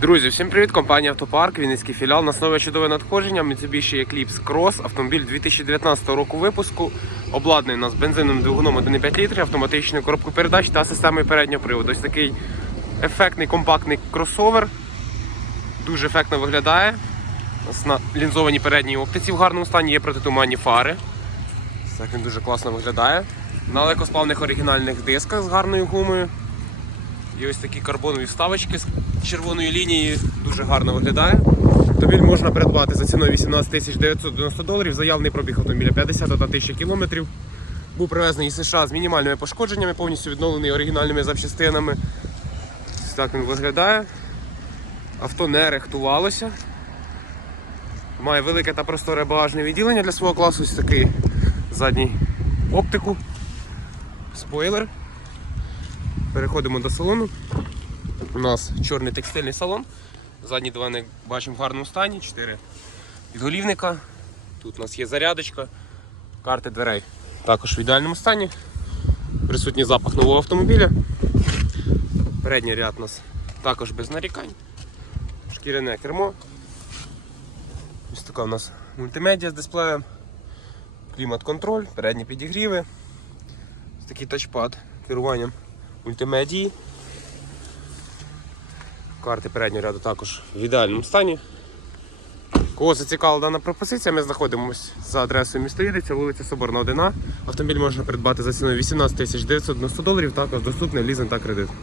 Друзі, всім привіт! Компанія Автопарк, Вінницький філіал. У нас нове чудове надходження. Mitsubishi Eclipse Cross, автомобіль 2019 року випуску. Обладнаний у нас бензиновим двигуном 1,5 літрів, автоматичною коробкою передач та системою переднього приводу. Ось такий ефектний компактний кросовер. Дуже ефектно виглядає. На лінзованій передній оптиці в гарному стані є протитуманні фари. Так він дуже класно виглядає. На легкосплавних оригінальних дисках з гарною гумою. І ось такі карбонові вставочки з червоною лінією дуже гарно виглядає. Автомобіль можна придбати за ціною 18 990 доларів. Заявлений пробіг автомобіля 51 тисяча кілометрів. Був привезений із США з мінімальними пошкодженнями, повністю відновлений оригінальними запчастинами. Ось так він виглядає. Авто не рехтувалося. Має велике та просторе багажне відділення для свого класу. Ось такий задній оптику, спойлер. Переходимо до салону. У нас чорний текстильний салон. Задні дивани бачимо в гарному стані. 4 підголівника. Тут у нас є зарядочка, карти дверей. Також в ідеальному стані. Присутній запах нового автомобіля. Передній ряд у нас також без нарікань. Шкіряне кермо. Ось така у нас мультимедіа з дисплеєм. Клімат-контроль, передні підігріви. Ось такий тачпад керуванням мультимедії. Карти переднього ряду також в ідеальному стані. Кого зацікавила дана пропозиція, ми знаходимося за адресою міста Єдиця, вулиця Соборна 1А. Автомобіль можна придбати за ціною 18 990 доларів, також доступний лізинг та кредит.